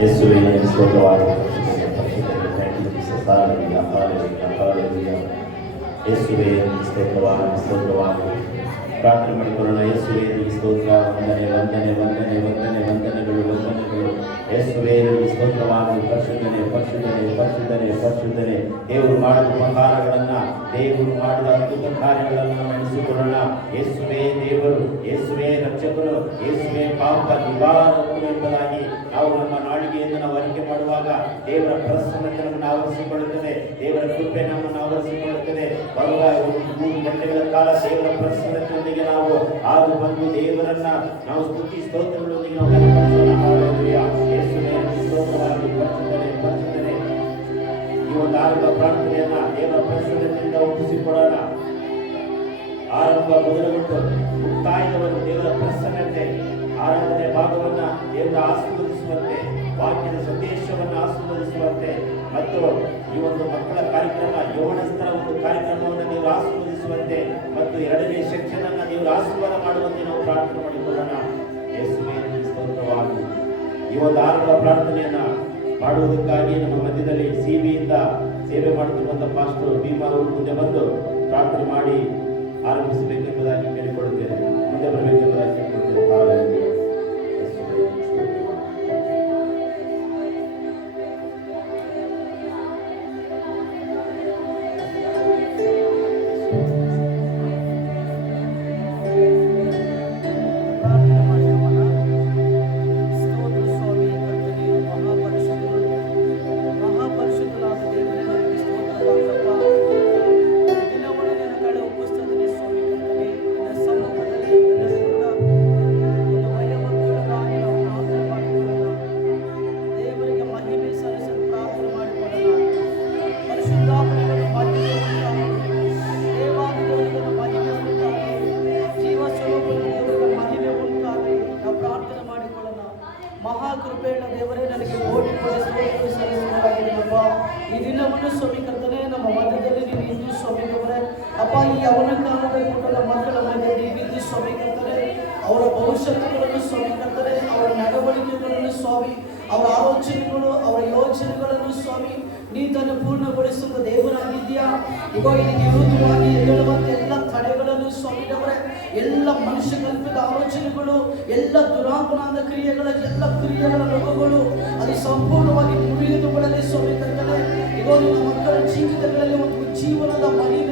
ಯೇಸುವೇ ನಿನಗೆ ಸ್ತೋತ್ರವಾಗಲಿ. Thank you Jesus. Hallelujah hallelujah hallelujah. ಯೇಸುವೇ ನಿನಗೆ ಸ್ತೋತ್ರವಾಗಲಿ. ಪ್ರಾರ್ಥನೆ ಮಾಡಿಕೊಳ್ಳೋಣ. ಯೇಸುವೇ ನಿನಗೆ ಸ್ತೋತ್ರ. ವಂದನೆ ವಂದನೆ ವಂದನೆ ವಂದನೆ ವಂದನೆಗಳು ವಂದನೆಗಳು. ಯೇಸುವೇ ನಿನಗೆ ಸ್ತೋತ್ರವಾಗಲಿ. ಪರಿಶುದ್ಧನೆ ಪರಿಶುದ್ಧನೆ ಪರಿಶುದ್ಧನೆ ಪರಿಶುದ್ಧನೆ. ದೇವರು ಮಾಡಿದ ಉಪಕಾರಗಳನ್ನ, ದೇವರು ಮಾಡಿದ ಅದ್ಭುತ ಕಾರ್ಯಗಳನ್ನು ನಾವು ನೆನೆಸಿಕೊಳ್ಳೋಣ. ಯೇಸುವೇ ದೇವರು, ಯೇಸುವೇ ರಕ್ಷಕರು, ಯೇಸುವೇ ಪಾಪ ನಿವಾರಕರು ಎಂಬುದಾಗಿ ನಾವು ನಮ್ಮ ನಾಳಿಗೆಯಿಂದ ನಾವು ಅರಿಕೆ ಮಾಡುವಾಗ ದೇವರ ಪ್ರಸನ್ನತೆ ನಮ್ಮನ್ನು ಆವರಿಸಿಕೊಳ್ಳುತ್ತದೆ, ದೇವರ ಕೃಪೆ ನಮ್ಮನ್ನು ಆವರಿಸಿಕೊಳ್ಳುತ್ತದೆ. ಬರುವ 3 ಗಂಟೆಗಳ ಕಾಲ ದೇವರ ಪ್ರಸನ್ನತೆಯೊಂದಿಗೆ ನಾವು ಆದು ಬಂದು ದೇವರನ್ನ ನಾವು ಸ್ತುತಿ ಸ್ತೋತ್ರಗಳೊಂದಿಗೆ ನಾವು ಕನಪಡಿಸೋಣ. ಹಾಲೆಲೂಯಾ. ಯೇಸುವೇ ಸ್ತೋತ್ರವಾಗಲಿ. ಪರಿಶುದ್ಧನೇ ಪರಿಶುದ್ಧನೇ. ಈ ಒಂದು ಆರಂಭ ಪ್ರಾರ್ಥನೆಯನ್ನ ದೇವರ ಪ್ರಸನ್ನತೆಯಿಂದ ಒಪ್ಪಿಸಿಕೊಡೋಣ. ಆರಂಭ ಮೊದಲುಗೊಂಡು ಮುಕ್ತಾಯದವರು ದೇವರ ಪ್ರಸನ್ನತೆ, ಆರಾಧನೆ ಭಾಗವನ್ನ ದೇವರ ಆಶೀರ್ವದಿಸುವಂತೆ, ವಾಕ್ಯದ ಸಂದೇಶವನ್ನು ಆಶೀರ್ವದಿಸುವಂತೆ ಮತ್ತು ಈ ಒಂದು ಮಕ್ಕಳ ಕಾರ್ಯಕ್ರಮ, ಯೌವನಸ್ಥರ ಒಂದು ಕಾರ್ಯಕ್ರಮವನ್ನು ದೇವರು ಆಶೀರ್ವದಿಸುವಂತೆ ಮತ್ತು 2ನೇ ಸೆಕ್ಷನ್ ಅನ್ನು ದೇವರು ಆಶೀರ್ವಾದ ಮಾಡುವಂತೆ ನಾವು ಪ್ರಾರ್ಥನೆ ಮಾಡಿಕೊಳ್ಳೋಣ. ಯೇಸುವೇ ನಿನಗೆ ಸ್ತೋತ್ರವಾಗಲಿ. ಈ ಒಂದು ಆರಂಭ ಪ್ರಾರ್ಥನೆಯನ್ನ ಮಾಡುವುದಕ್ಕಾಗಿ ನಮ್ಮ ಮಧ್ಯದಲ್ಲಿ ಸಿಬಿಯಿಂದ ಸೇವೆ ಮಾಡುತ್ತಿರುವಂಥ ಪಾಸ್ಟರ್ ಭೀಮಾ ಅವರು ಮುಂದೆ ಬಂದು ಪ್ರಾರ್ಥನೆ ಮಾಡಿ ಆರಂಭಿಸಬೇಕೆಂಬುದಾಗಿ ಕೇಳಿಕೊಳ್ಳುತ್ತೇನೆ. ಮುಂದೆ ಬರಬೇಕೆಂಬುದಾಗಿ ಕೇಳಿಕೊಳ್ಳುತ್ತೇನೆ. ಮಹಾಕೃಪೆಯ ದೇವರೇ, ನನಗೆ ಕೋಟಿ ಸಲ್ಲಿಸುವುದಾಗಿರಪ್ಪ. ಈ ದಿನವನ್ನು ಸ್ವಾಮಿ ಕರ್ತನೆ ನಮ್ಮ ಮಧ್ಯದಲ್ಲಿ ನೀವು ಇಂದು ಸ್ವಾಮಿ ದೇವರೇ ಅಪ್ಪ, ಈ ಅವನ ಕಾಲದಲ್ಲಿ ಕೊಟ್ಟ ಮಕ್ಕಳ ಮಧ್ಯೆ ನೀವಿದ್ದು ಸ್ವಾಮಿ ಕರ್ತನೆ, ಅವರ ಭವಿಷ್ಯತ್ತುಗಳನ್ನು ಸ್ವಾಮಿ ಕರ್ತನೆ, ಅವರ ನಡವಳಿಕೆಗಳನ್ನು ಸ್ವಾಮಿ, ಅವರ ಆಲೋಚನೆಗಳು, ಅವರ ಯೋಚನೆಗಳನ್ನು ಸ್ವಾಮಿ ನೀತನ್ನು ಪೂರ್ಣಗೊಳಿಸುವ ದೇವರಾಗಿದ್ಯಾ. ಈಗ ಇದಕ್ಕೆ ವಿರುದ್ಧವಾಗಿ ಎದ್ದೇಳುವಂಥ ಎಲ್ಲ ತಡೆಗಳನ್ನು ಸ್ವಾಮಿ ದೇವರೇ, ಎಲ್ಲ ಮನುಷ್ಯ ಕಲ್ಪಿತ ಆಲೋಚನೆಗಳು, ಎಲ್ಲ ದುರಾಂಗುಣದ ಕ್ರಿಯೆಗಳ ಎಲ್ಲ ಕ್ರಿಯೆಗಳ ರೋಗಗಳು ಅದು ಸಂಪೂರ್ಣವಾಗಿ ಮುರಿದು ಬಿಡಲಿ ಸ್ವಾಮಿ ಕರ್ತನೆ. ಈಗ ನಿಮ್ಮ ಮಕ್ಕಳ ಜೀವಿತಗಳಲ್ಲಿ ಒಂದು ಜೀವನದ ಮಹಿಮೆ